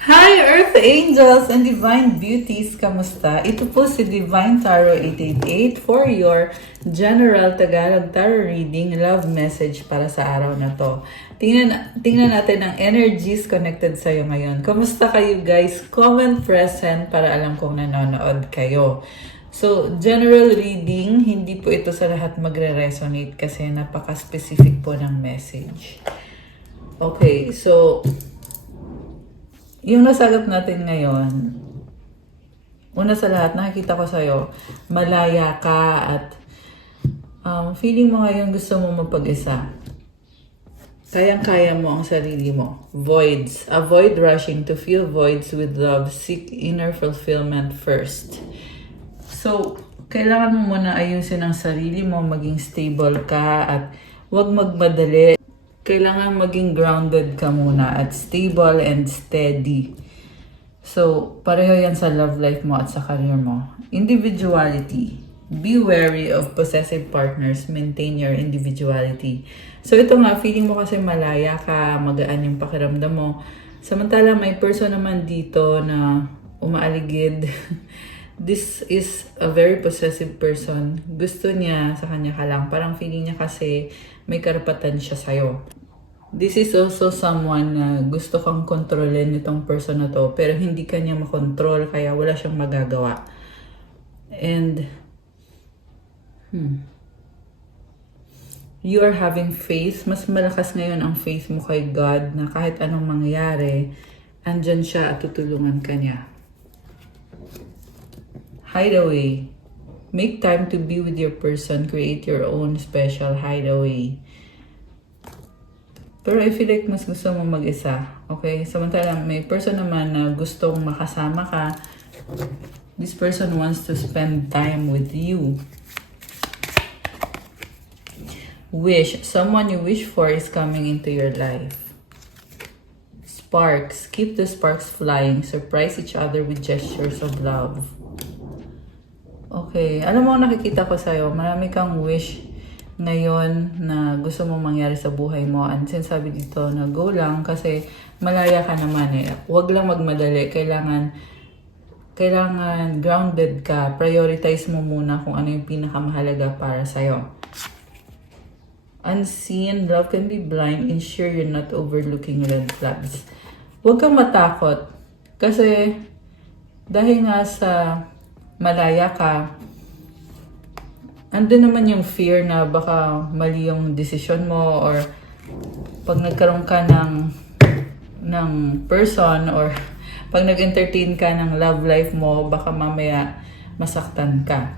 Hi Earth Angels and Divine Beauties! Kamusta? Ito po si Divine Tarot 888 for your General Tagalog Tarot Reading Love Message para sa araw na to. Tingnan natin ang energies connected sa'yo ngayon. Kamusta kayo guys? Comment present para alam kong nanonood kayo. So, general reading, hindi po ito sa lahat magre-resonate kasi napaka-specific po ng message. Okay, so yung nasagap natin ngayon, una sa lahat, nakikita ko sa'yo, malaya ka at feeling mo ngayon gusto mo mapag-isa. Kayang-kaya mo ang sarili mo. Voids. Avoid rushing to fill voids with love. Seek inner fulfillment first. So, kailangan mo muna ayusin ang sarili mo, maging stable ka at huwag magmadali. Kailangan maging grounded ka muna at stable and steady. So, pareho yan sa love life mo at sa career mo. Individuality. Be wary of possessive partners. Maintain your individuality. So, ito nga, feeling mo kasi malaya ka, magaan yung pakiramdam mo. Samantala, may person naman dito na umaaligid. This is a very possessive person. Gusto niya sa kanya ka lang. Parang feeling niya kasi may karapatan siya sa'yo. This is also someone na gusto kang kontrolin itong person na to, pero hindi ka niya makontrol, kaya wala siyang magagawa. And you are having faith. Mas malakas ngayon ang faith mo kay God na kahit anong mangyari, andyan siya at tutulungan ka niya. Hideaway. Make time to be with your person. Create your own special hideaway. Pero I feel like mas gusto mo mag-isa. Okay? Samantalang may person naman na gustong makasama ka. This person wants to spend time with you. Wish. Someone you wish for is coming into your life. Sparks. Keep the sparks flying. Surprise each other with gestures of love. Okay. Alam mo, nakikita ko sa'yo, marami kang wish ngayon na gusto mo mangyari sa buhay mo. And sinasabi dito na go lang kasi malaya ka naman eh. Huwag lang magmadali. Kailangan grounded ka. Prioritize mo muna kung ano yung pinakamahalaga para sa'yo. Unseen, love can be blind. Ensure you're not overlooking red flags. Huwag kang matakot. Kasi dahil nga sa malaya ka, andun naman yung fear na baka mali yung decision mo or pag nagkaroon ka ng person or pag nag-entertain ka ng love life mo, baka mamaya masaktan ka.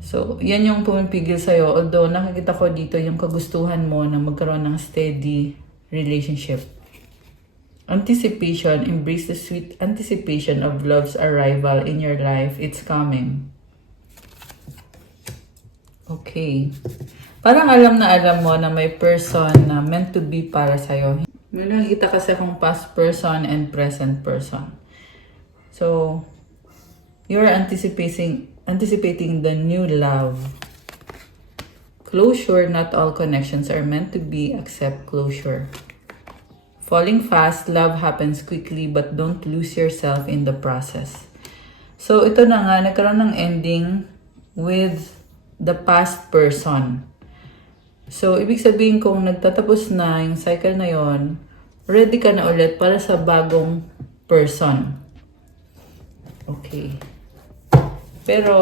So, yan yung pumipigil sa'yo. Although, nakikita ko dito yung kagustuhan mo na magkaroon ng steady relationship. Anticipation. Embrace the sweet anticipation of love's arrival in your life. It's coming. Okay. Parang alam mo na may person na meant to be para sa'yo. May nakikita kasi akong past person and present person. So, you're anticipating the new love. Closure. Not all connections are meant to be except closure. Falling fast. Love happens quickly but don't lose yourself in the process. So, ito na nga. Nagkaroon ng ending with the past person. So, ibig sabihin kung nagtatapos na yung cycle na yon, ready ka na ulit para sa bagong person. Okay. Pero,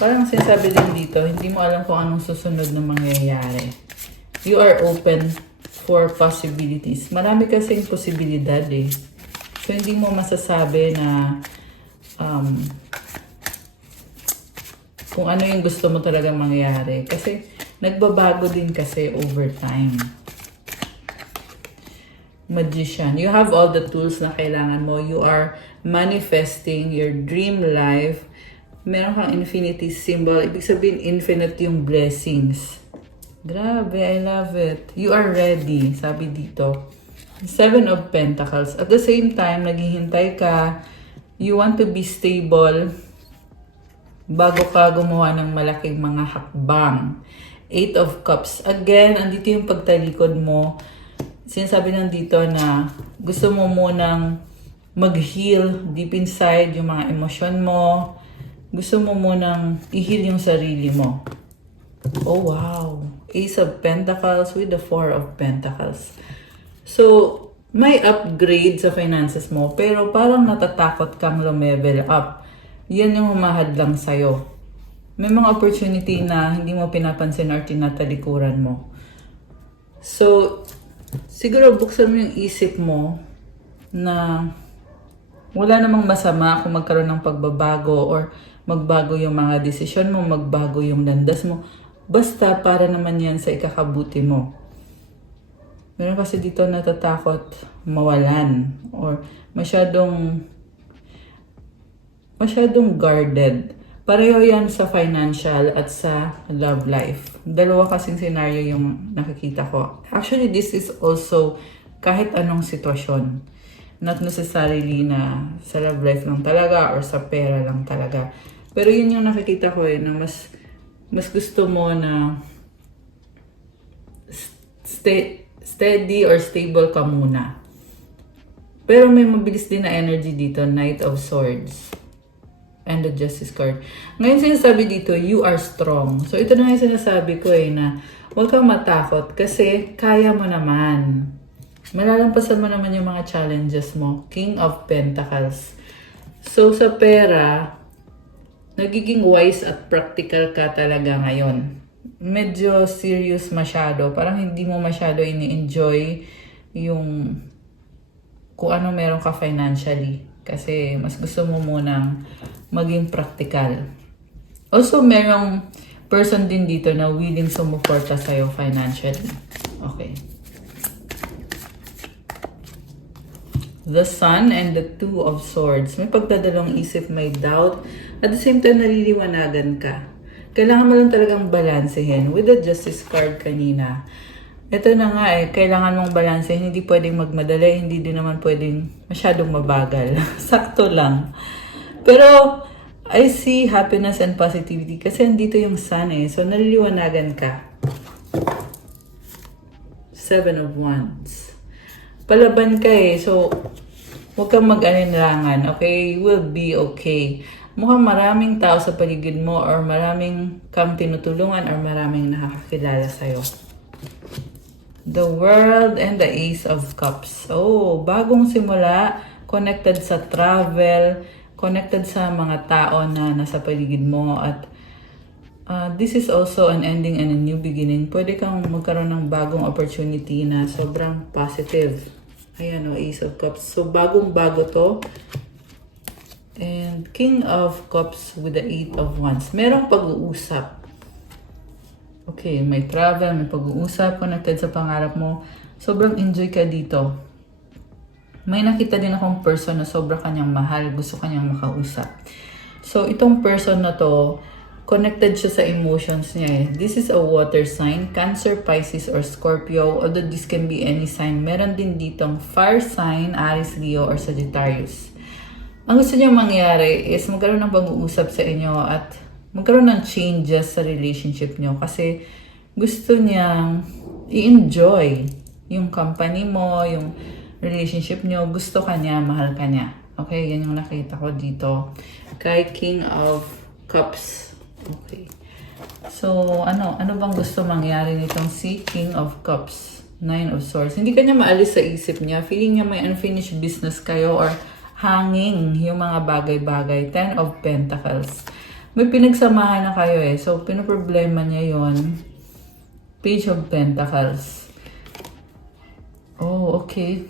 parang sinasabi din dito, hindi mo alam kung anong susunod na mangyayari. You are open for possibilities. Marami kasing posibilidad eh. So, hindi mo masasabi na kung ano yung gusto mo talagang mangyari. Kasi nagbabago din kasi over time. Magician. You have all the tools na kailangan mo. You are manifesting your dream life. Meron kang infinity symbol. Ibig sabihin, infinite yung blessings. Grabe, I love it. You are ready, sabi dito. 7 of Pentacles. At the same time, naghihintay ka. You want to be stable bago ka gumawa ng malaking mga hakbang. 8 of Cups. Again, andito yung pagtalikod mo. sinasabi lang dito na gusto mo munang mag-heal deep inside yung mga emosyon mo. Gusto mo munang i-heal yung sarili mo. Oh wow! Ace of Pentacles with the Four of Pentacles. So, may upgrade sa finances mo, pero parang natatakot kang lumevel up. Yan yung humahadlang sa'yo. May mga opportunity na hindi mo pinapansin or tinatalikuran mo. So, siguro buksan mo yung isip mo na wala namang masama kung magkaroon ng pagbabago or magbago yung mga desisyon mo, magbago yung landas mo. Basta para naman yan sa ikakabuti mo. Meron kasi dito natatakot mawalan or masyadong guarded. Pareho yan sa financial at sa love life. Dalawa kasing scenario yung nakikita ko. Actually, this is also kahit anong sitwasyon. Not necessarily na sa love life lang talaga or sa pera lang talaga. Pero yun yung nakikita ko na mas gusto mo na steady or stable ka muna. Pero may mabilis din na energy dito, Knight of Swords. And the Justice card. Ngayon sinasabi dito, you are strong. So ito na yung sinasabi ko na huwag kang matakot kasi kaya mo naman. Malalampasan mo naman yung mga challenges mo. King of Pentacles. So sa pera, nagiging wise at practical ka talaga ngayon. Medyo serious masyado. Parang hindi mo masyado ini-enjoy yung kung ano meron ka financially. Kasi mas gusto mo munang maging practical. Also, merong person din dito na willing sumuporta sa'yo financially. Okay. The Sun and the Two of Swords. May pagdadalong isip, may doubt. At the same time, naliliwanagan ka. Kailangan mo lang talagang balansehin. With the Justice card kanina, ito na nga kailangan mong balansehin. Hindi pwedeng magmadali, hindi din naman pwedeng masyadong mabagal. Sakto lang. Pero, I see happiness and positivity kasi andito yung Sun So, naliliwanagan ka. Seven of Wands. Palaban ka So, huwag kang mag-alinlangan, okay? You will be okay. Mukhang maraming tao sa paligid mo or maraming kang tinutulungan or maraming nakakakilala sa'yo. The World and the Ace of Cups. Oh, bagong simula, connected sa travel, connected sa mga tao na nasa paligid mo at this is also an ending and a new beginning. Pwede kang magkaroon ng bagong opportunity na sobrang positive. Ayan Ace of Cups. So, bagong-bago to. And King of Cups with the Eight of Wands. Merong pag-uusap. Okay, may travel, may pag-uusap, connected sa pangarap mo. Sobrang enjoy ka dito. May nakita din akong person na sobrang kanyang mahal, gusto kanyang makausap. So, itong person na to, connected siya sa emotions niya This is a water sign, Cancer, Pisces, or Scorpio. Although this can be any sign. Meron din ditong fire sign, Aries, Leo, or Sagittarius. Ang gusto niya mangyari is magkaroon ng pag-uusap sa inyo at magkaroon ng changes sa relationship niyo kasi gusto niyang i-enjoy yung company mo, yung relationship niyo. Gusto ka niya, mahal ka niya. Okay, yan yung nakita ko dito kay King of Cups. Okay. So, ano bang gusto mangyari nitong si King of Cups? Nine of Swords. Hindi kanya maalis sa isip niya. Feeling niya may unfinished business kayo or hanging yung mga bagay-bagay. Ten of Pentacles. May pinagsamahan na kayo So, pinoproblema niya yon. Page of Pentacles. Oh, okay.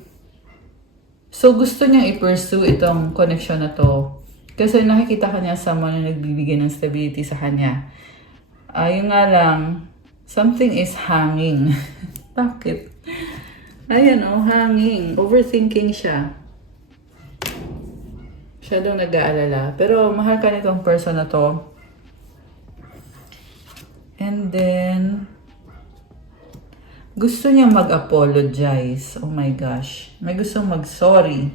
So, gusto niya i-pursue itong connection na to. Kasi nakikita kanya someone na nagbibigay ng stability sa kanya. Ayun nga lang, something is hanging. Bakit? Ayan hanging. Overthinking siya. Siya daw nag-aalala. Pero mahal ka nitong person na to. And then, gusto niya mag-apologize. Oh my gosh. May gustong mag-sorry.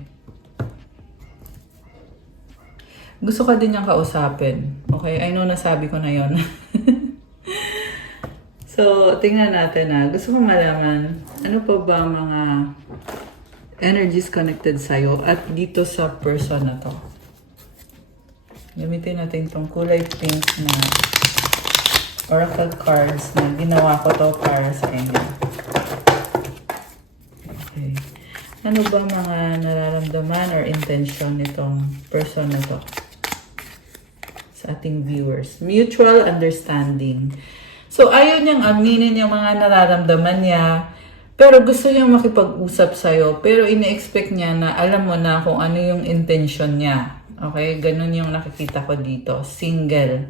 Gusto ka din niyang kausapin. Okay? I know nasabi ko na yon. So, tingnan natin Gusto kong malaman, ano pa ba ang mga energies connected sa'yo at dito sa person na to. Gamitin natin itong kulay pink na oracle cards na ginawa ko to para sa inyo. Okay. Ano ba mga nararamdaman or intention nitong person na to sa ating viewers? Mutual understanding. So, ayaw niyang aminin yung mga nararamdaman niya, pero gusto niyang makipag-usap sa'yo, pero ine-expect niya na alam mo na kung ano yung intention niya. Okay? Ganun yung nakikita ko dito. Single.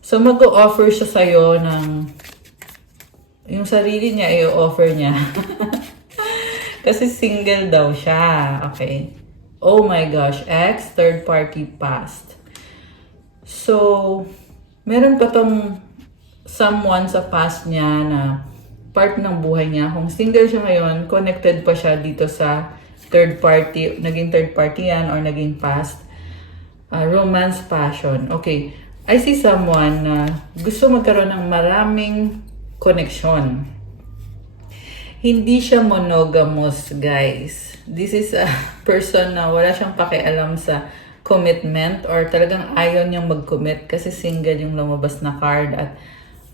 So, mag-o-offer siya sa'yo ng yung sarili niya, i-offer niya. Kasi single daw siya. Okay? Oh my gosh. Ex, third party, past. So, meron pa tong someone sa past niya na part ng buhay niya. Kung single siya ngayon, connected pa siya dito sa third party, naging third party yan or naging past. Romance, passion. Okay, I see someone na gusto magkaroon ng maraming connection. Hindi siya monogamous, guys. This is a person na wala siyang pakialam sa commitment or talagang ayaw niyang mag-commit kasi single yung lumabas na card at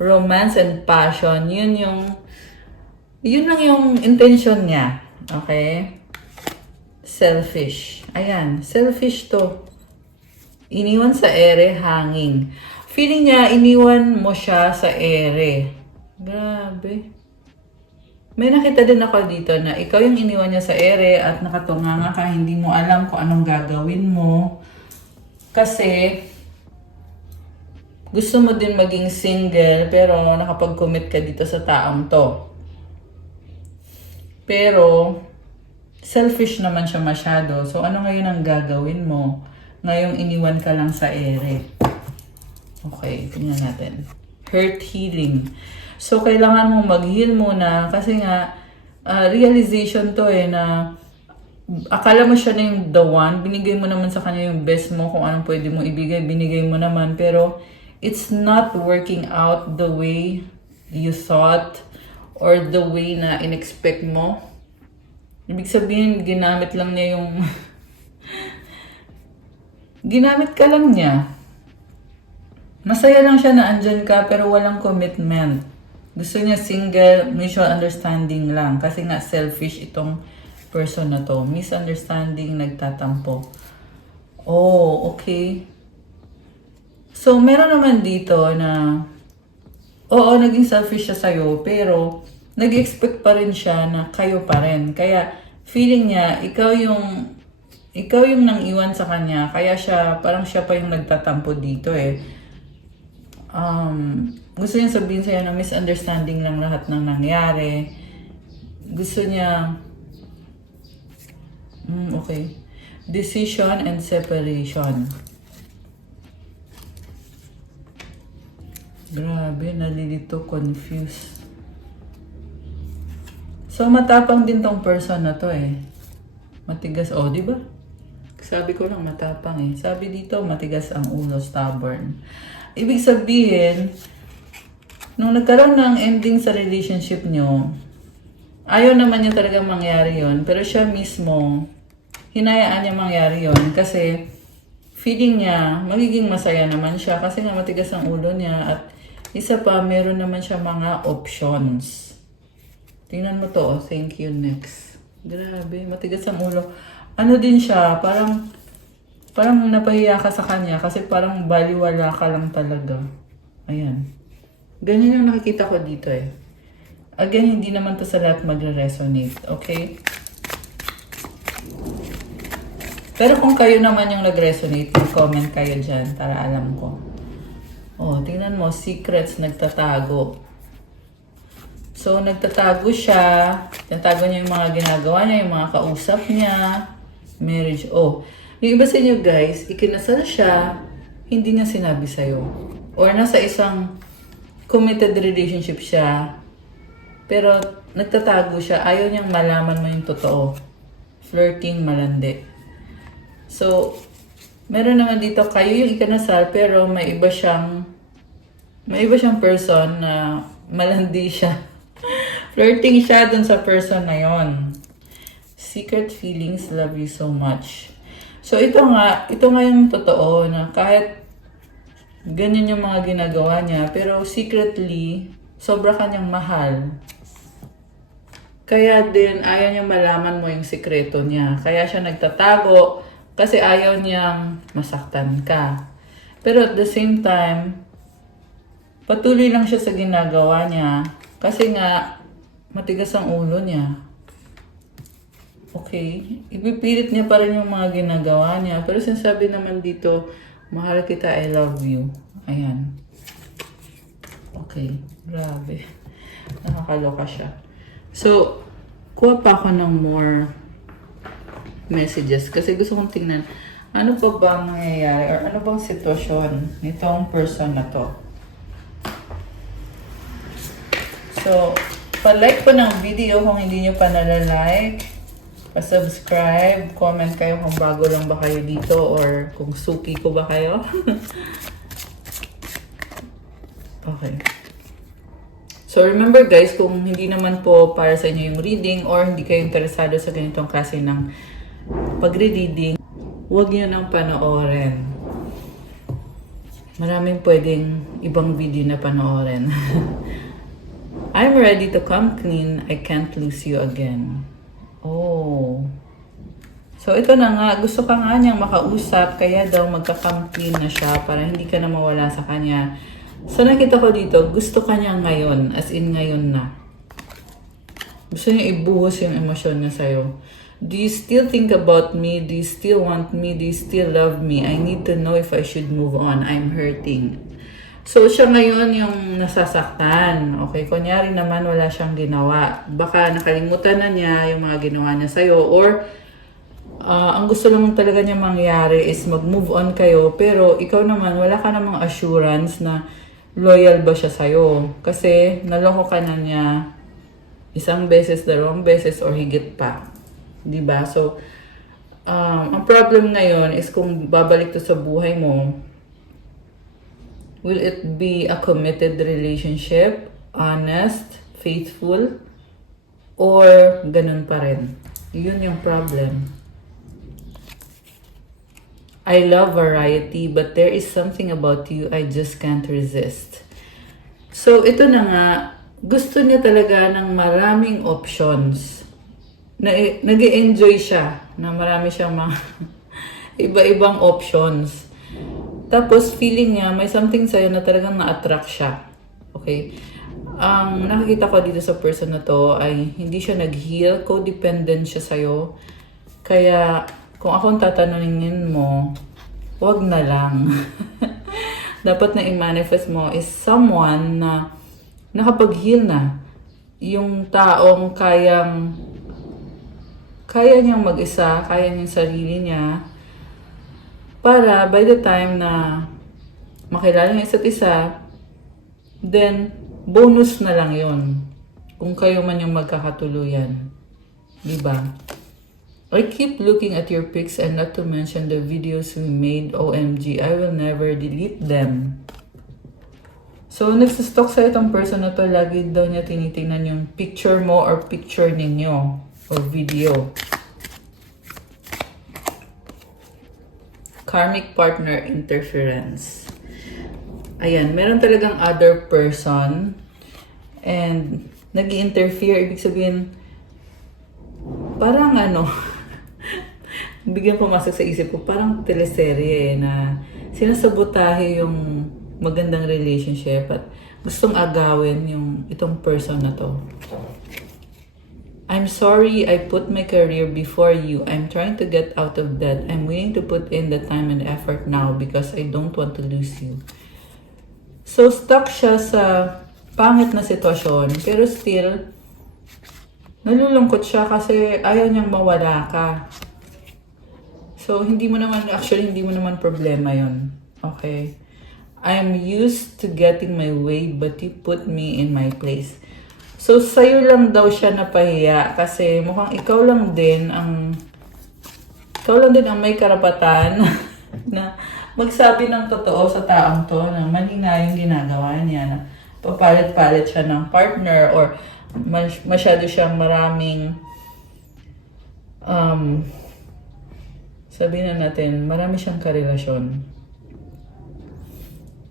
romance and passion, yun lang yung intention niya. Okay? Selfish. Ayan, selfish to. Iniwan sa ere, hanging. Feeling niya, iniwan mo siya sa ere. Grabe. May nakita din ako dito na ikaw yung iniwan niya sa ere at nakatunganga ka, hindi mo alam kung anong gagawin mo. Kasi gusto mo din maging single pero nakapag-commit ka dito sa taong to. Pero selfish naman siya masyado. So ano ngayon ang gagawin mo? Ngayong iniwan ka lang sa ere. Okay, tingnan natin. Hurt healing. So kailangan mong mag-heal muna kasi nga realization to na akala mo siya na yung the one. Binigay mo naman sa kanya yung best mo kung anong pwede mo ibigay. Binigay mo naman pero it's not working out the way you thought or the way na in-expect mo. Ibig sabihin, ginamit lang niya yung... ginamit ka lang niya. Masaya lang siya na andyan ka pero walang commitment. Gusto niya single, mutual understanding lang. Kasi nga selfish itong person na to. Misunderstanding, nagtatampo. Oh, okay. So, meron naman dito na, oo, naging selfish siya sa'yo, pero nag-expect pa rin siya na kayo pa rin. Kaya, feeling niya, ikaw yung nang iwan sa kanya, kaya siya, parang siya pa yung nagtatampo dito Gusto niya sabihin sa'yo na misunderstanding lang lahat ng nangyari. Gusto niya, okay, decision and separation. Grabe, nalilito, confused. So, matapang din tong person na to Matigas, di ba? Sabi ko lang matapang Sabi dito, matigas ang ulo, stubborn. Ibig sabihin, nung nagkaroon ng ending sa relationship nyo, ayaw naman niya talaga mangyari yon, pero siya mismo, hinayaan niya mangyari yon kasi feeling niya, magiging masaya naman siya kasi nga matigas ang ulo niya at isa pa, meron naman siya mga options. Tingnan mo to, thank you, next. Grabe, matigas ang ulo. Ano din siya, parang napahiya ka sa kanya kasi parang baliwala ka lang talaga. Ayan. Ganyan yung nakikita ko dito Again, hindi naman to sa lahat magre-resonate, okay? Pero kung kayo naman yung nag-resonate, mag-comment kayo dyan para alam ko. Tingnan mo, secrets, nagtatago. So, nagtatago siya. Tinatago niya yung mga ginagawa niya, yung mga kausap niya. Marriage. Yung iba sa inyo guys, ikinasal siya, hindi niya sinabi sa'yo. Or nasa isang committed relationship siya, pero nagtatago siya. Ayaw niyang malaman mo yung totoo. Flirting, malandi. So, meron naman dito, kayo yung ikinasal, pero may iba siyang person na malandi siya. Flirting siya dun sa person na yon. Secret feelings, love you so much. So ito nga yung totoo na kahit ganyan yung mga ginagawa niya, pero secretly, sobra kanyang mahal. Kaya din, ayaw niyang malaman mo yung sikreto niya. Kaya siya nagtatago kasi ayaw niyang masaktan ka. Pero at the same time, patuloy lang siya sa ginagawa niya kasi nga, matigas ang ulo niya. Okay, ipipilit niya pa rin yung mga ginagawa niya. Pero sinasabi naman dito, mahal kita, I love you. Ayan. Okay, grabe. Nakakaloka siya. So, kuha pa ako ng more messages kasi gusto kong tingnan ano pa ba ang nangyayari or ano bang sitwasyon nitong person na to. So, pa-like po ng video kung hindi nyo pa nalalike. Pa-subscribe, comment kayo kung bago lang ba kayo dito or kung suki ko ba kayo. Okay. So remember guys, kung hindi naman po para sa inyo yung reading or hindi kayo interesado sa ganitong klase ng pagre-reading, huwag nyo nang panoorin. Maraming pwedeng ibang video na panoorin. I'm ready to come clean. I can't lose you again. Oh. So, ito na nga. Gusto ka nga niyang makausap. Kaya daw magka-come clean na siya para hindi ka na mawala sa kanya. So, nakita ko dito, gusto ka niya ngayon. As in, ngayon na. Gusto niya ibuhos yung emosyon niya sa'yo. Do you still think about me? Do you still want me? Do you still love me? I need to know if I should move on. I'm hurting. So, siya ngayon yung nasasaktan. Okay, kunyari naman wala siyang ginawa. Baka nakalimutan na niya yung mga ginawa niya sa'yo. Or, ang gusto lang talaga niya mangyari is mag-move on kayo. Pero, ikaw naman, wala ka namang assurance na loyal ba siya sa'yo. Kasi, naloko ka na niya isang beses, dalawang beses, or higit pa. Diba? So, ang problem ngayon is kung babalik to sa buhay mo, will it be a committed relationship, honest, faithful, or ganun pa rin? Yun yung problem. I love variety, but there is something about you I just can't resist. So, ito na nga, gusto niya talaga ng maraming options. Nag-e-enjoy siya na marami siyang mga iba-ibang options. Tapos, feeling niya, may something sa'yo na talagang na-attract siya. Okay? Ang nakikita ko dito sa person na to ay hindi siya nag-heal, codependent siya sa'yo. Kaya, kung akong tatanungin mo, wag na lang. Dapat na i-manifest mo is someone na nakapag-heal na. Yung taong kaya niyang mag-isa, kaya niyang sarili niya, para by the time na makilala niyo isa't isa, then bonus na lang yon kung kayo man yung magkakatuluyan. Diba? I keep looking at your pics and not to mention the videos we made. OMG, I will never delete them. So, nagsistalk sa itong person na to, lagi daw niya tinitingnan yung picture mo or picture ninyo or video. Karmic partner interference. Ayan, meron talagang other person and nag-i-interfere. Ibig sabihin, parang bigyan pumasok sa isip ko, parang teleserye na sinasabotahe yung magandang relationship at gustong agawin yung itong person na to. I'm sorry I put my career before you. I'm trying to get out of that. I'm willing to put in the time and effort now because I don't want to lose you. So, stuck siya sa pangit na sitwasyon. Pero still, nalulungkot siya kasi ayaw niyang mawala ka. So, hindi mo naman problema yon. Okay? I'm used to getting my way but you put me in my place. So, sa'yo lang daw siya napahiya kasi mukhang ikaw lang din ang may karapatan na magsabi ng totoo sa taong to na mali nga yung ginagawa niya. Na papalit-palit siya ng partner or masyado siyang maraming sabihin na natin, marami siyang karelasyon.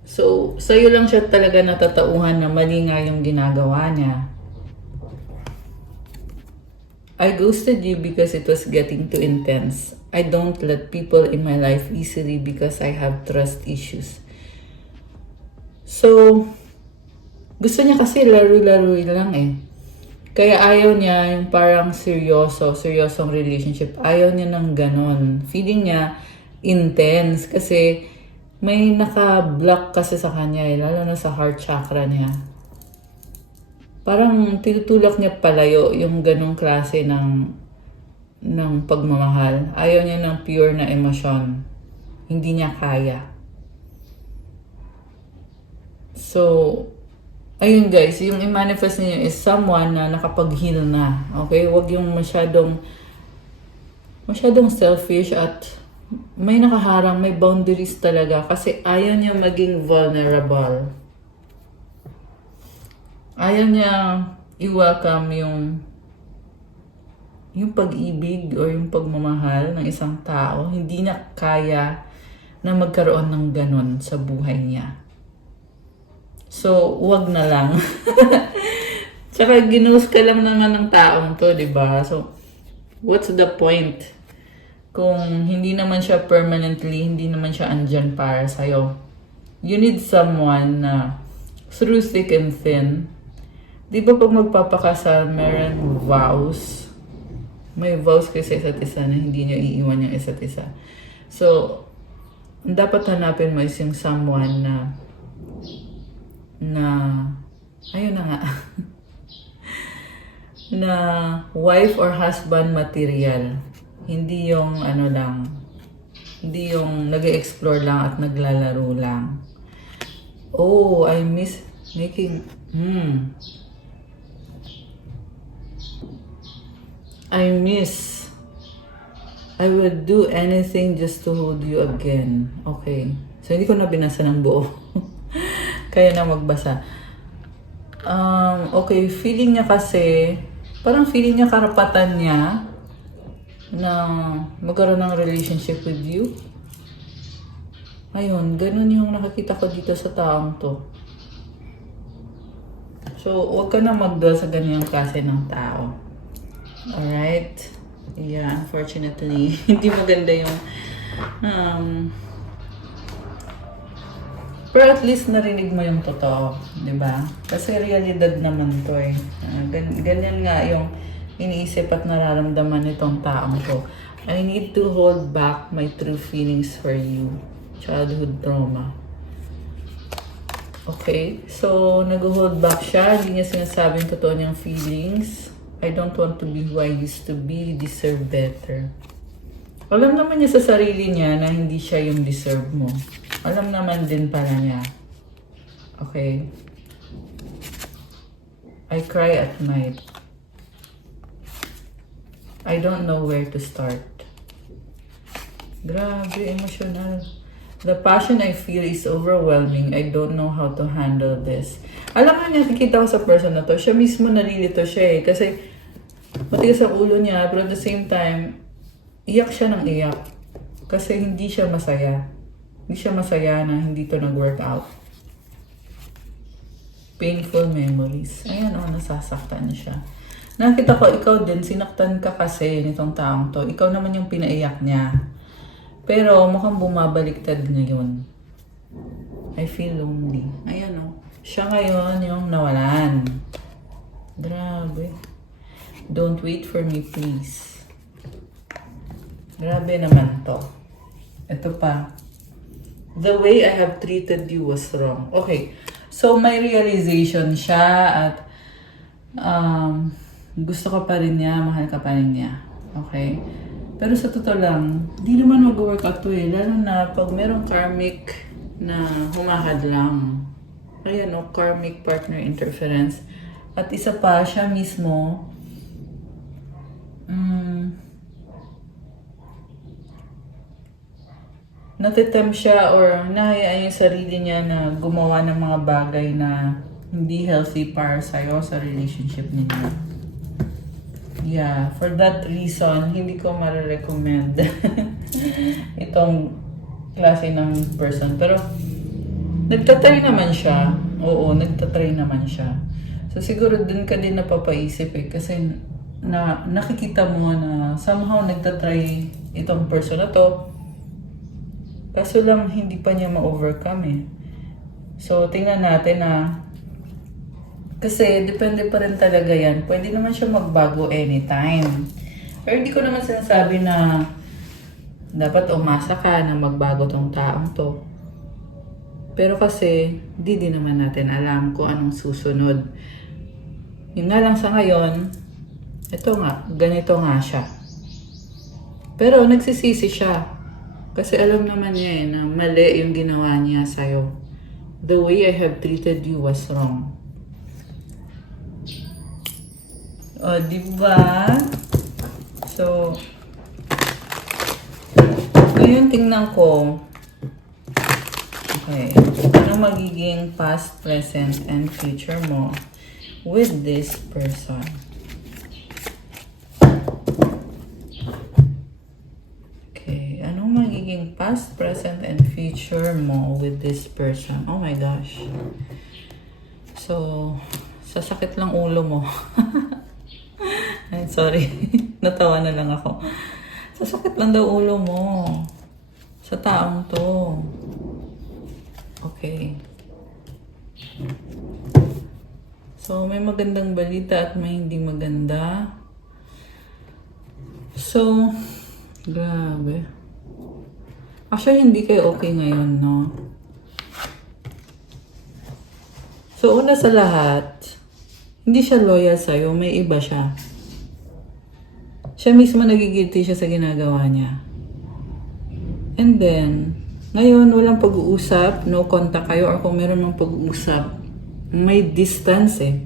So, sa'yo lang siya talaga natatauhan na mali nga yung ginagawa niya. I ghosted you because it was getting too intense. I don't let people in my life easily because I have trust issues. So, gusto niya kasi laro-laro lang eh. Kaya ayaw niya yung parang seryosong relationship. Ayaw niya ng ganon. Feeling niya intense kasi may naka-block kasi sa kanya eh, lalo na sa heart chakra niya. Parang tinutulak niya palayo yung ganong klase ng pagmamahal. Ayaw niya ng pure na emosyon. Hindi niya kaya. So, ayun guys, yung i-manifest niyo is someone na nakapag-heal na. Okay? Huwag yung masyadong selfish at may nakaharang, may boundaries talaga kasi ayaw niya maging vulnerable. Ayaw niya i-welcome yung pag-ibig or yung pagmamahal ng isang tao. Hindi niya kaya na magkaroon ng ganon sa buhay niya. So, wag na lang. Tsaka ginost ka lang naman ng taong to, diba? So, what's the point? Kung hindi naman siya permanently, hindi naman siya andyan para sa'yo. You need someone na through thick and thin. Di ba pag magpapakasal, meron vows? May vows kayo sa isa't isa na hindi nyo iiwan yung isa't isa. So, dapat hanapin mo is yung someone na ayun na nga. Na wife or husband material. Hindi yung hindi yung nag-explore lang at naglalaro lang. Oh, I miss making, I would do anything just to hold you again. Okay. So, hindi ko na binasa ng buo. Kaya na magbasa. Okay, feeling niya kasi, parang feeling niya karapatan niya na magkaroon ng relationship with you. Ayun, ganun yung nakakita ko dito sa taong to. So, huwag ka na magdala sa ganyang klase ng tao. Alright? Yeah, unfortunately, hindi maganda yung pero at least narinig mo yung totoo, di ba? Kasi realidad naman to eh. Ganyan nga yung iniisip at nararamdaman nitong taong to. I need to hold back my true feelings for you. Childhood trauma. Okay, so nag-hold back siya. Hindi niya sinasabing totoo niyang feelings. I don't want to be who I used to be. You deserve better. Alam naman niya sa sarili niya na hindi siya yung deserve mo. Alam naman din pala niya. Okay. I cry at night. I don't know where to start. Grabe, emotional. The passion I feel is overwhelming. I don't know how to handle this. Alam mo niya, nakikita ko sa person na to, siya mismo nalilito siya eh. Kasi matigas ang ulo niya, pero at the same time, iyak siya ng iyak. Kasi hindi siya masaya. Hindi siya masaya na hindi to nag-work out. Painful memories. Ayan o, nasasaktan siya. Nakita ko, ikaw din, sinaktan ka kasi nitong taong to. Ikaw naman yung pinaiyak niya. Pero mukhang bumabaliktad ngayon. I feel lonely. Ayan o. Siya ngayon yung nawalan. Grabe. Don't wait for me, please. Grabe naman to. Ito pa. The way I have treated you was wrong. Okay. So, may realization siya at gusto ka pa rin niya, mahal ka pa rin niya. Okay? Pero sa totoo lang, di naman mag-work out to eh. Lalo na pag merong karmic na humahad lang. Ayan o, karmic partner interference. At isa pa, siya mismo, natitempt siya or nahayaan yung sarili niya na gumawa ng mga bagay na hindi healthy para sa'yo sa relationship ninyo. Yeah, for that reason, hindi ko marirecommend itong klase ng person. Pero, nagtatry naman siya. Oo, nagtatry naman siya. So, siguro dun ka din napapaisip kasi nakikita mo na somehow nagtatry itong person na to. Kaso lang, hindi pa niya ma-overcome eh. So, tingnan natin na kasi depende pa rin talaga yan. Pwede naman siya magbago anytime. Pero hindi ko naman sinasabi na dapat umasa ka na magbago tong taong to. Pero kasi, di din naman natin alam kung anong susunod. Yun nga lang sa ngayon, ito nga, ganito nga siya. Pero nagsisisi siya. Kasi alam naman niya na mali yung ginawa niya sa'yo. The way I have treated you was wrong. O, diba? So, ngayon tingnan ko. Okay. Ano magiging past, present, and future mo with this person? Okay. Anong magiging past, present, and future mo with this person? Oh my gosh. So, sasakit lang ulo mo. Ay, sorry. Natawa na lang ako. Sasakit lang daw ulo mo. Sa taong to. Okay. So, may magandang balita at may hindi maganda. So, grabe. Actually, hindi kayo okay ngayon, no? So, una sa lahat, hindi siya loyal sa'yo, may iba siya. Siya mismo nagigilty siya sa ginagawa niya. And then, ngayon walang pag-uusap, no contact kayo, or kung meron mang pag-uusap, may distance eh.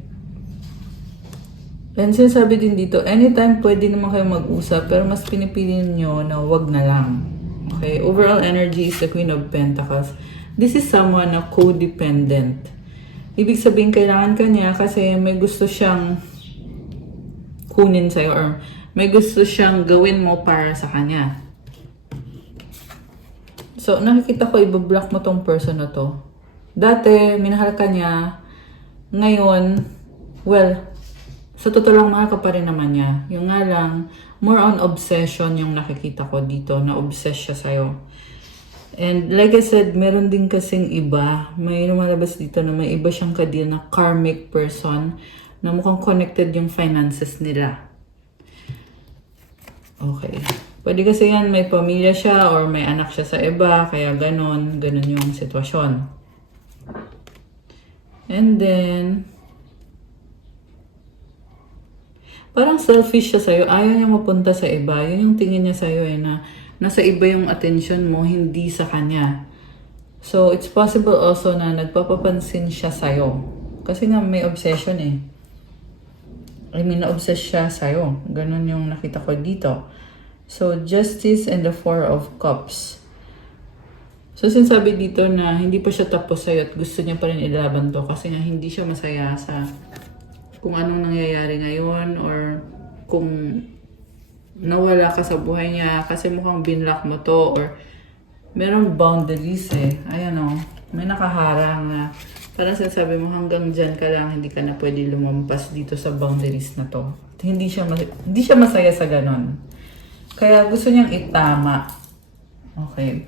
And sinasabi din dito, anytime pwede naman kayo mag-usap, pero mas pinipili nyo na wag na lang. Okay, overall energy is the Queen of Pentacles. This is someone na codependent. Ibig sabihin, kailangan ka niya kasi may gusto siyang kunin sa'yo or may gusto siyang gawin mo para sa kanya. So, nakikita ko, ibablock mo tong person na to. Dati, minahal ka niya. Ngayon, well, sa totoo lang, mahal ka pa rin naman niya. Yung nga lang, more on obsession yung nakikita ko dito, na obsess siya sa'yo. And like I said, meron din kasing iba. May lumalabas dito na may iba siyang kadil na karmic person na mukhang connected yung finances nila. Okay. Pwede kasi yan, may pamilya siya or may anak siya sa iba, kaya ganon yung sitwasyon. And then, parang selfish siya sa'yo. Ayaw niya mapunta sa iba. Yun yung tingin niya sa'yo na nasa iba yung attention mo, hindi sa kanya. So, it's possible also na nagpapapansin siya sa'yo. Kasi nga may obsession eh. I mean, na-obsess siya sa'yo. Ganon yung nakita ko dito. So, Justice and the Four of Cups. So, sinasabi dito na hindi pa siya tapos sa'yo at gusto niya pa rin ilaban to kasi nga hindi siya masaya sa kung anong nangyayari ngayon or kung nawala ka sa buhay niya kasi mukhang binlock mo to or meron boundaries eh. Ayan o, may nakaharang na parang sinasabi mo hanggang dyan ka lang, hindi ka na pwede lumampas dito sa boundaries na to. At hindi siya masaya sa ganon. Kaya gusto niyang itama. Okay.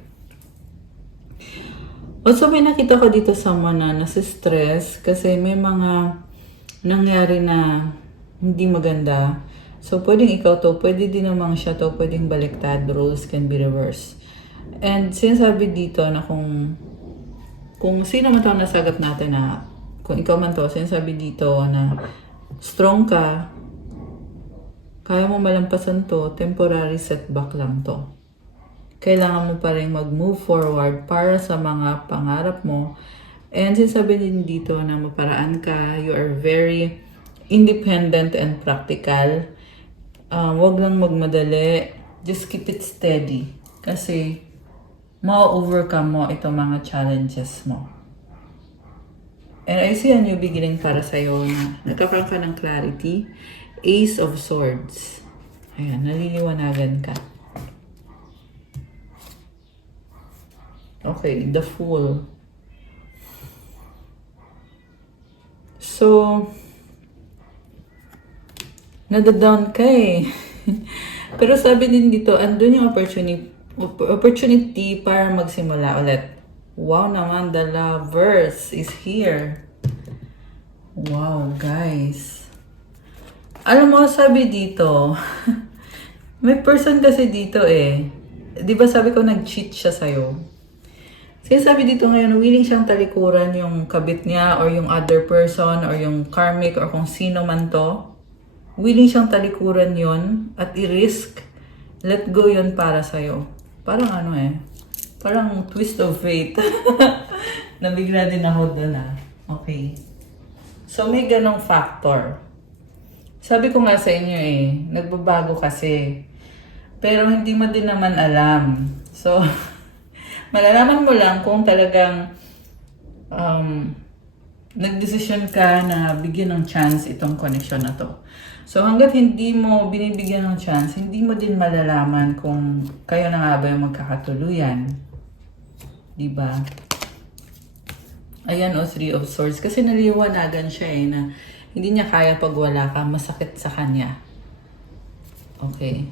Also, may nakita ko dito sa na nasi-stress kasi may mga nangyari na hindi maganda. So, pwedeng ikaw to, pwede din namang siya to, pwedeng baliktad, roles can be reversed. And sinasabi dito na kung sino man to nasagot natin na, kung ikaw man to, sinasabi dito na strong ka, kaya mo malampasan to, temporary setback lang to. Kailangan mo pa rin mag-move forward para sa mga pangarap mo. And sinasabi din dito na maparaan ka, you are very independent and practical. Wag lang magmadali. Just keep it steady. Kasi, ma-overcome mo itong mga challenges mo. And I see a new beginning para sa'yo na nagkakaroon ka ng clarity. Ace of Swords. Ayan, naliliwanagan ka. Okay, the Fool. So, nadadown ka eh. Pero sabi din dito, andun yung opportunity para magsimula ulit. Wow naman, the Lovers is here. Wow, guys. Alam mo, sabi dito, may person kasi dito eh. Di ba sabi ko nag-cheat siya sa'yo? Kasi sabi dito ngayon, willing siyang talikuran yung kabit niya or yung other person or yung karmic or kung sino man to. Willing siyang talikuran yon at i-risk. Let go yon para sa'yo. Parang ano eh. Parang twist of fate. Nabigla din ako doon ah. Okay. So may ganong factor. Sabi ko nga sa inyo eh, nagbabago kasi. Pero hindi mo din naman alam. So, malalaman mo lang kung talagang nagdesisyon ka na bigyan ng chance itong connection na to. So, hanggat hindi mo binibigyan ng chance, hindi mo din malalaman kung kayo na nga ba yung magkakatuluyan. Diba? Ayan o, Three of Swords. Kasi naliwanagan siya eh, na hindi niya kaya pag wala ka, masakit sa kanya. Okay.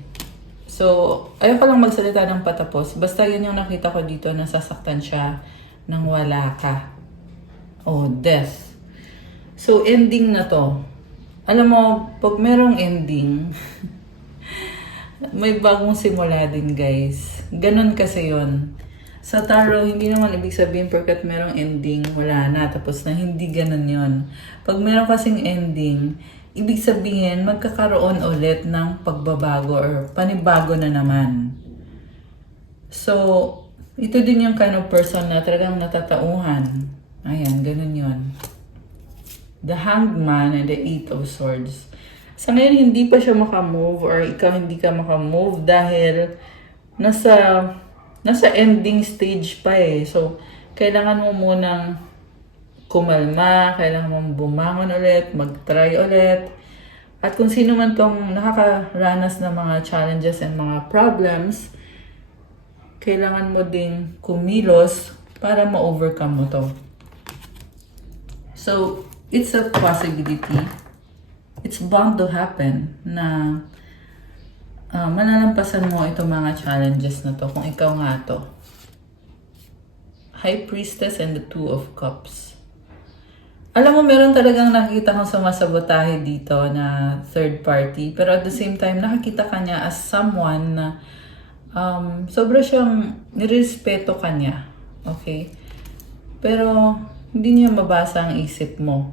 So, ayoko lang magsalita ng patapos. Basta yun yung nakita ko dito, nasasaktan siya nang wala ka. Oh, death. So, ending na to. Alam mo, pag merong ending, may bagong simula din, guys. Ganon kasi yun. Sa tarot, hindi naman ibig sabihin porkat merong ending, wala na. Tapos na hindi ganon yun. Pag meron kasing ending, ibig sabihin, magkakaroon ulit ng pagbabago or panibago na naman. So, ito din yung kind of person na talagang natatauhan. Ayan, ganun yun. The Hanged Man and the Eight of Swords. Sa ngayon, hindi pa siya makamove or ikaw hindi ka makamove dahil nasa ending stage pa eh. So, kailangan mo munang kumalma, kailangan mong bumangon ulit, mag-try ulit. At kung sino man tong nakakaranas ng mga challenges and mga problems, kailangan mo ding kumilos para ma-overcome mo to. So, it's a possibility. It's bound to happen na malalampasan mo itong mga challenges na to kung ikaw nga to. High Priestess and the Two of Cups. Alam mo, meron talagang nakikita kang sumasabotahe dito na third party. Pero at the same time, nakikita ka niya as someone na sobra siyang nirespeto ka niya. Okay? Pero hindi niya mabasa ang isip mo.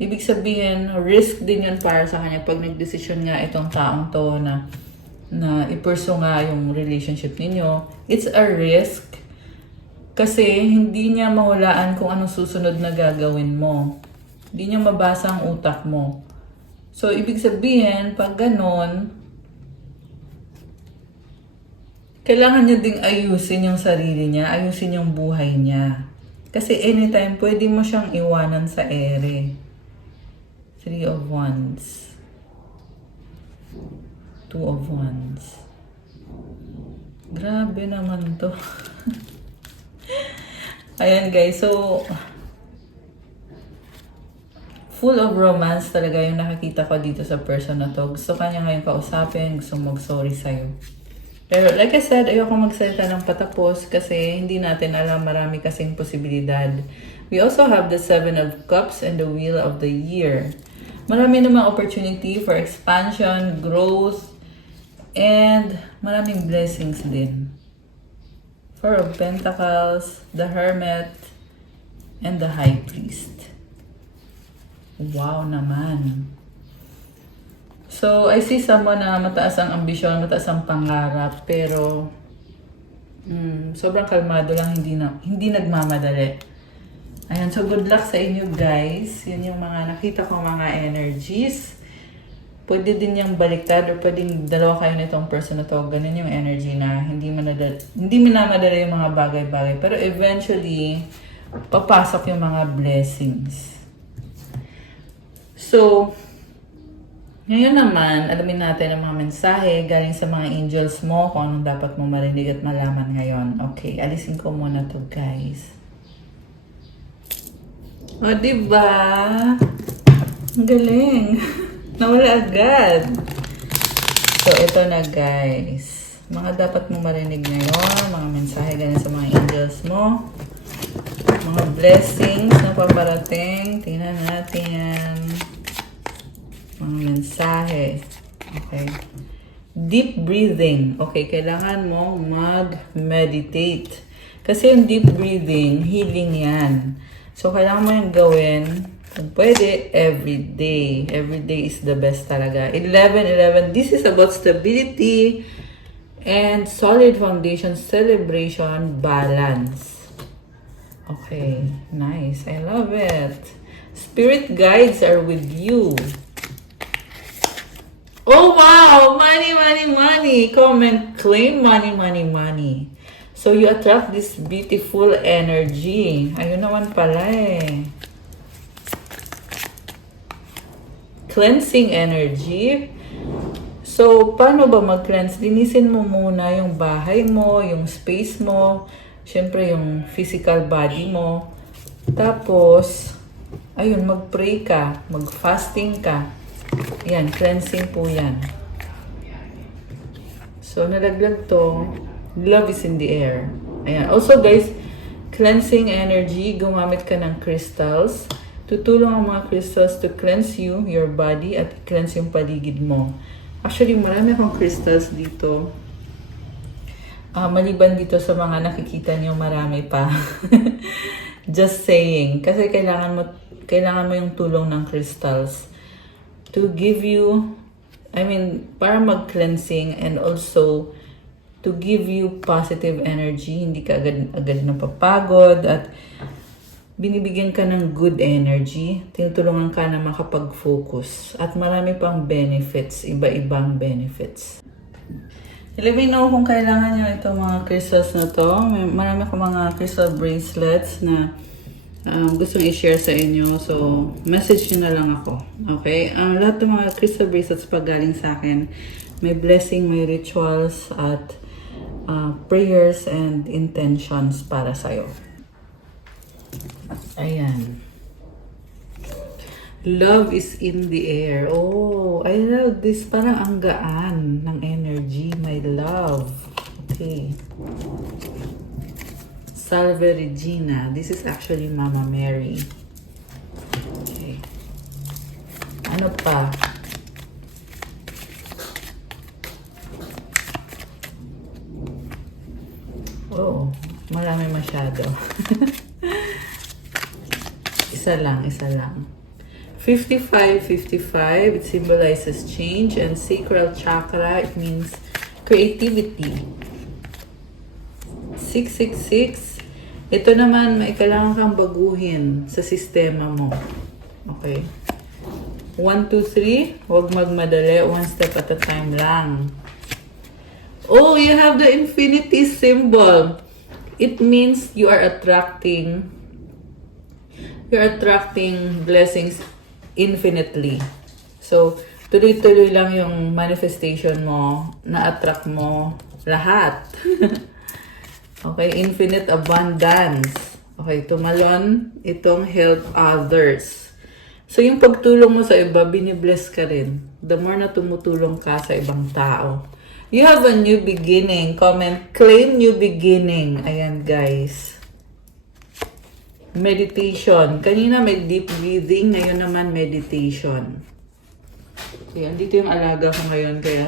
Ibig sabihin, risk din yun para sa kanya pag nagdesisyon nga itong taong to na i-pursue nga yung relationship ninyo. It's a risk kasi hindi niya mahulaan kung anong susunod na gagawin mo. Hindi niya mabasa ang utak mo. So, ibig sabihin, pag ganon, kailangan niya ding ayusin yung sarili niya, ayusin yung buhay niya. Kasi anytime, pwede mo siyang iwanan sa ere. Three of Wands. Two of Wands. Grabe naman to. Ayan guys, so full of romance talaga yung nakikita ko dito sa person na to. Gusto kanya ngayon kausapin, gusto mag-sorry sa'yo. Pero like I said, ayoko magsalita ng patapos kasi hindi natin alam, marami kasing posibilidad. We also have the Seven of Cups and the Wheel of the Year. Marami namang opportunity for expansion, growth, and maraming blessings din. Four of Pentacles, the Hermit, and the High Priest. Wow naman. So, I see someone na mataas ang ambisyon, mataas ang pangarap, pero sobrang kalmado lang, hindi nagmamadali. Ayan, so good luck sa inyo guys. Yun yung mga nakita ko mga energies. Pwede din yung baliktad or pwedeng dalawa kayo nitong person na to. Ganun yung energy na hindi minamadali yung mga bagay-bagay. Pero eventually, papasok yung mga blessings. So, ngayon naman, alamin natin ang mga mensahe galing sa mga angels mo kung anong dapat mo marinig at malaman ngayon. Okay, alisin ko muna to, guys. O, diba? Ang galing. Nawala agad. So, ito na, guys. Mga dapat mo marinig ngayon, mga mensahe galing sa mga angels mo. Mga blessings na paparating. Tingnan natin. Mga mensahe. Okay. Deep breathing. Okay, kailangan mo mag-meditate. Kasi yung deep breathing, healing yan. So, kailangan mo yung gawin, kung pwede, every day. Every day is the best talaga. 11. This is about stability and solid foundation, celebration, balance. Okay, nice. I love it. Spirit guides are with you. Oh, wow! Money, money, money! Comment, claim money, money, money. So, you attract this beautiful energy. Ayun naman pala eh. Cleansing energy. So, paano ba mag-cleanse? Linisin mo muna yung bahay mo, yung space mo, syempre yung physical body mo. Tapos, ayun, mag-pray ka, mag-fasting ka. Yan, cleansing po yan. So, nalaglag to. Love is in the air. Ayan. Also, guys, cleansing energy, gumamit ka ng crystals. Tutulong ang mga crystals to cleanse you, your body, at cleanse yung paligid mo. Actually, marami akong crystals dito. Maliban dito sa mga nakikita niyo, marami pa. Just saying. Kasi kailangan mo yung tulong ng crystals to give you, para mag-cleansing and also to give you positive energy. Hindi ka agad napapagod at binibigyan ka ng good energy. Tinutulungan ka na makapag-focus. At marami pang benefits, iba-ibang benefits. Let me know kung kailangan nyo itong mga crystals na to. Marami akong mga crystal bracelets na gusto i-share sa inyo. So, message nyo na lang ako. Okay? Lahat ng mga crystal bracelets pag galing sa akin, may blessing, may rituals, at prayers and intentions para sa'yo. Ayan. Love is in the air. Oh, I love this. Parang ang gaan ng energy. My love. Okay. Salve Regina. This is actually Mama Mary. Okay. Ano pa? Oh, marami masyado. Isa lang. 55, it symbolizes change, and sacral chakra, it means creativity. 666, ito naman, may kailangan kang baguhin sa sistema mo. Okay. 1, 2, 3, huwag magmadali, one step at a time lang. Oh, you have the infinity symbol. It means you are attracting blessings infinitely. So, tuloy-tuloy lang yung manifestation mo, na-attract mo lahat. Okay, infinite abundance. Okay, tumalon, itong help others. So, yung pagtulong mo sa iba, binibless ka rin. The more na tumutulong ka sa ibang tao. You have a new beginning. Comment, claim new beginning. Ayan, guys. Meditation. Kanina may deep breathing, ngayon naman meditation. Ayan, dito yung alaga ko ngayon, kaya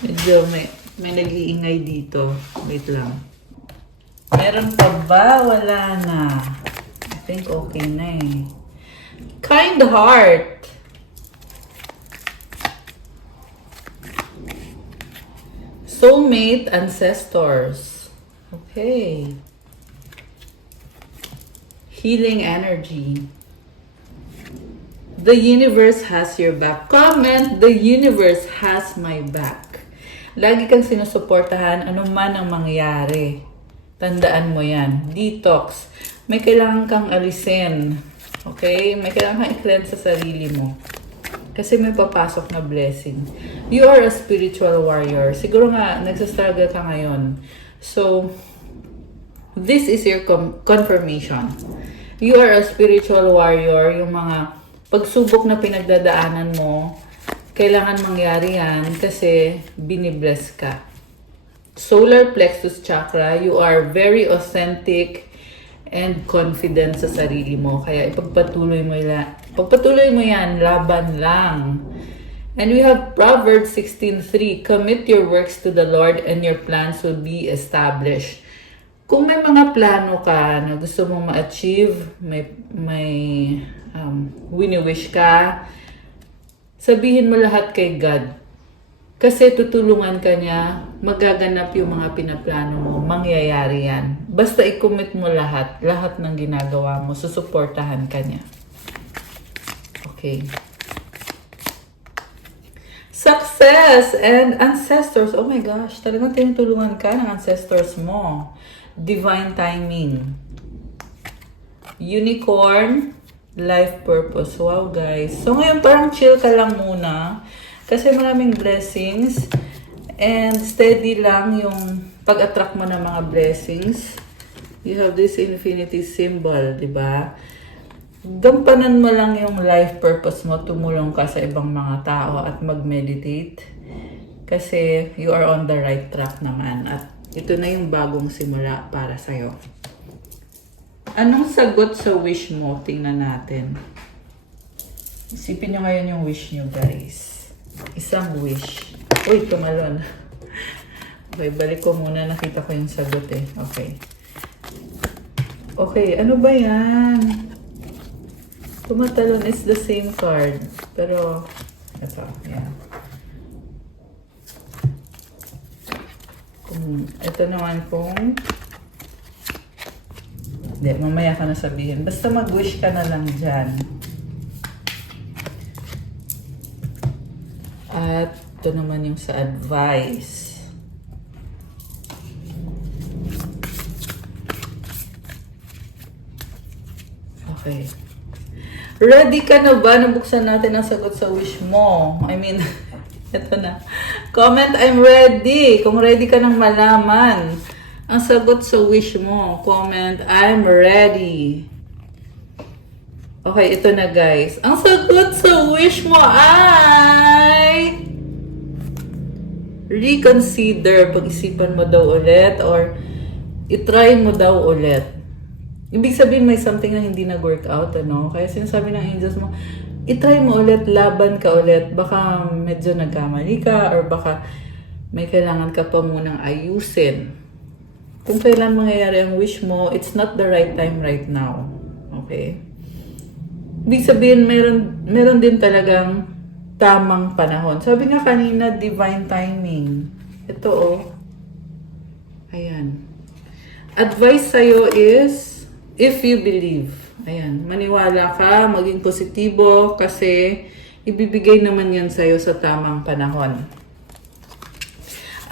medyo may nag-iingay dito. Wait lang. Meron pa ba? Wala na. I think okay na eh. Kind heart. Soulmate ancestors. Okay. Healing energy. The universe has your back. Comment, the universe has my back. Lagi kang sinusuportahan anuman ang mangyari. Tandaan mo yan. Detox. may kailangan kang alisin. Okay? May kailangan kang i-cleanse sa sarili mo. Kasi may papasok na blessing. You are a spiritual warrior. Siguro nga, nagsastruggle ka ngayon. So, this is your confirmation. You are a spiritual warrior. Yung mga pagsubok na pinagdadaanan mo, kailangan mangyari yan kasi binibless ka. Solar plexus chakra, you are very authentic and confident sa sarili mo. Kaya ipagpatuloy mo yan, laban lang. And we have Proverbs 16:3, commit your works to the Lord and your plans will be established. Kung may mga plano ka na gusto mong ma-achieve, may wini-wish ka, sabihin mo lahat kay God. Kasi tutulungan ka niya, magaganap yung mga pinaplano mo, mangyayari yan. Basta i-commit mo lahat ng ginagawa mo, susuportahan ka niya. Okay. Success and ancestors. Oh my gosh, talagang tinutulungan ka ng ancestors mo. Divine timing. Unicorn, life purpose. Wow, guys. So, ngayon parang chill ka lang muna. Kasi maraming blessings. And steady lang yung pag-attract mo ng mga blessings. You have this infinity symbol, di ba? Gampanan mo lang yung life purpose mo. Tumulong ka sa ibang mga tao at mag-meditate. Kasi you are on the right track naman. At ito na yung bagong simula para sa'yo. Anong sagot sa wish mo? Tingnan natin. Isipin nyo ngayon yung wish nyo, guys. Isang wish. Uy, tumalon. Okay, balik ko muna. Nakita ko yung sagot eh. Okay. Okay, ano ba yan? Tumatalon is the same card. Pero, ito, yan. Ito naman kung hindi, mamaya ka na sabihin. Basta mag-wish ka na lang dyan. At ito naman yung sa advice. Okay. Ready ka na ba? Nabuksan natin ang sagot sa wish mo. I mean, ito na. Comment, I'm ready. Kung ready ka nang malaman ang sagot sa wish mo. Comment, I'm ready. Okay, ito na guys. Ang sagot sa wish mo ay reconsider. Pag-isipan mo daw ulit or itry mo daw ulit. Ibig sabihin may something na hindi nag-work out, ano? Kaya sinasabi ng angels mo, itry mo ulit, laban ka ulit. Baka medyo nagkamali ka or baka may kailangan ka pa munang ayusin. Kung kailan mangyayari ang wish mo, it's not the right time right now. Okay? Ibig sabihin, meron din talagang tamang panahon. Sabi nga kanina, divine timing. Ito oh. Ayan. Advice sa'yo is, if you believe. Ayan. Maniwala ka, maging positibo kasi ibibigay naman yan sa'yo sa tamang panahon.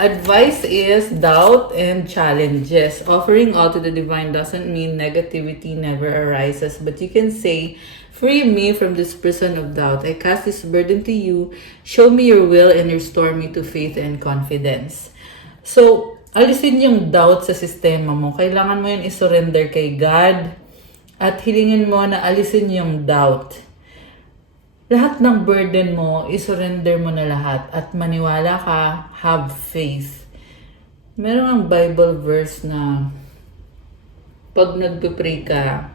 Advice is doubt and challenges. Offering all to the divine doesn't mean negativity never arises, but you can say, free me from this prison of doubt. I cast this burden to you. Show me your will and restore me to faith and confidence. So, alisin yung doubt sa sistema mo. Kailangan mo yun isurrender kay God at hilingin mo na alisin yung doubt. Lahat ng burden mo, isurrender mo na lahat at maniwala ka, have faith. Meron ang Bible verse na pag nagpe-pray ka,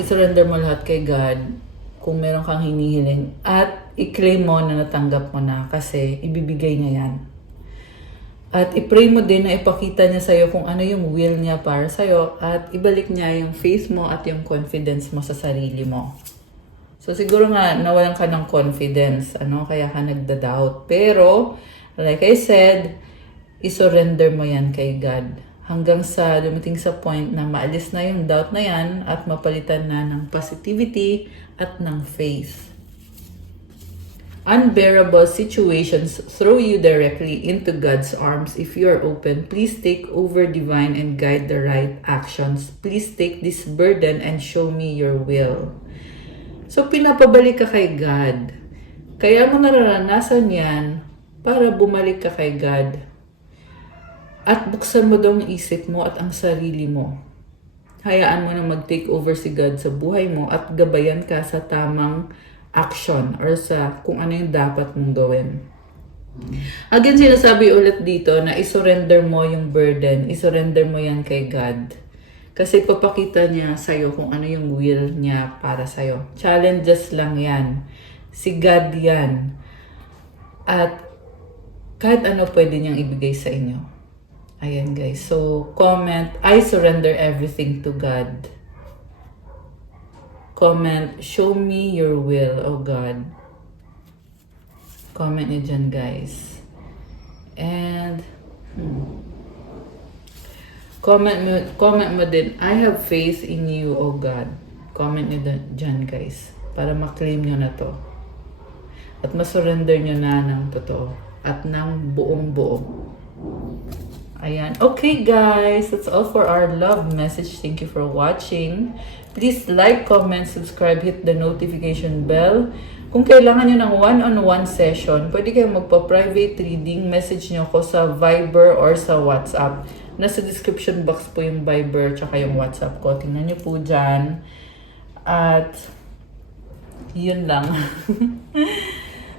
isurrender mo lahat kay God kung meron kang hinihiling at i-claim mo na natanggap mo na kasi ibibigay niya yan. At i-pray mo din na ipakita niya sa'yo kung ano yung will niya para sa'yo at ibalik niya yung faith mo at yung confidence mo sa sarili mo. So siguro nga nawalan ka ng confidence, kaya ka nagda-doubt. Pero, like I said, isurrender mo yan kay God. Hanggang sa dumating sa point na maalis na yung doubt na yan at mapalitan na ng positivity at ng faith. Unbearable situations throw you directly into God's arms if you are open. Please take over divine and guide the right actions. Please take this burden and show me your will. So, pinapabalik ka kay God. Kaya mo nararanasan yan para bumalik ka kay God. At buksan mo daw ang isip mo at ang sarili mo. Hayaan mo na mag-take over si God sa buhay mo at gabayan ka sa tamang action or sa kung ano yung dapat mong gawin. Again, sinasabi ulit dito na isurrender mo yung burden, isurrender mo yan kay God. Kasi papakita niya sa'yo kung ano yung will niya para sa'yo. Challenges lang yan. Si God yan. At kahit ano pwede niyang ibigay sa inyo. Ayan guys. So, comment, I surrender everything to God. Comment, show me your will, oh God. Comment nyo dyan, guys. And, comment mo din, I have faith in you, oh God. Comment nyo dyan, guys. Para maklaim nyo na to. At masurrender nyo na ng totoo. At ng buong buo. Ayan. Okay, guys. That's all for our love message. Thank you for watching. Please like, comment, subscribe, hit the notification bell. Kung kailangan nyo ng one-on-one session, pwede kayong magpa-private reading. Message nyo ko sa Viber or sa WhatsApp. Nasa description box po yung Viber tsaka yung WhatsApp ko. Tingnan nyo po dyan. At yun lang.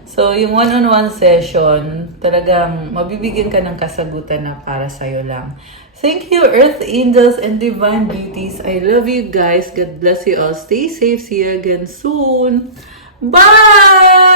So, yung one-on-one session, talagang mabibigyan ka ng kasagutan na para sa'yo lang. Thank you, Earth Angels and Divine Beauties. I love you guys. God bless you all. Stay safe. See you again soon. Bye!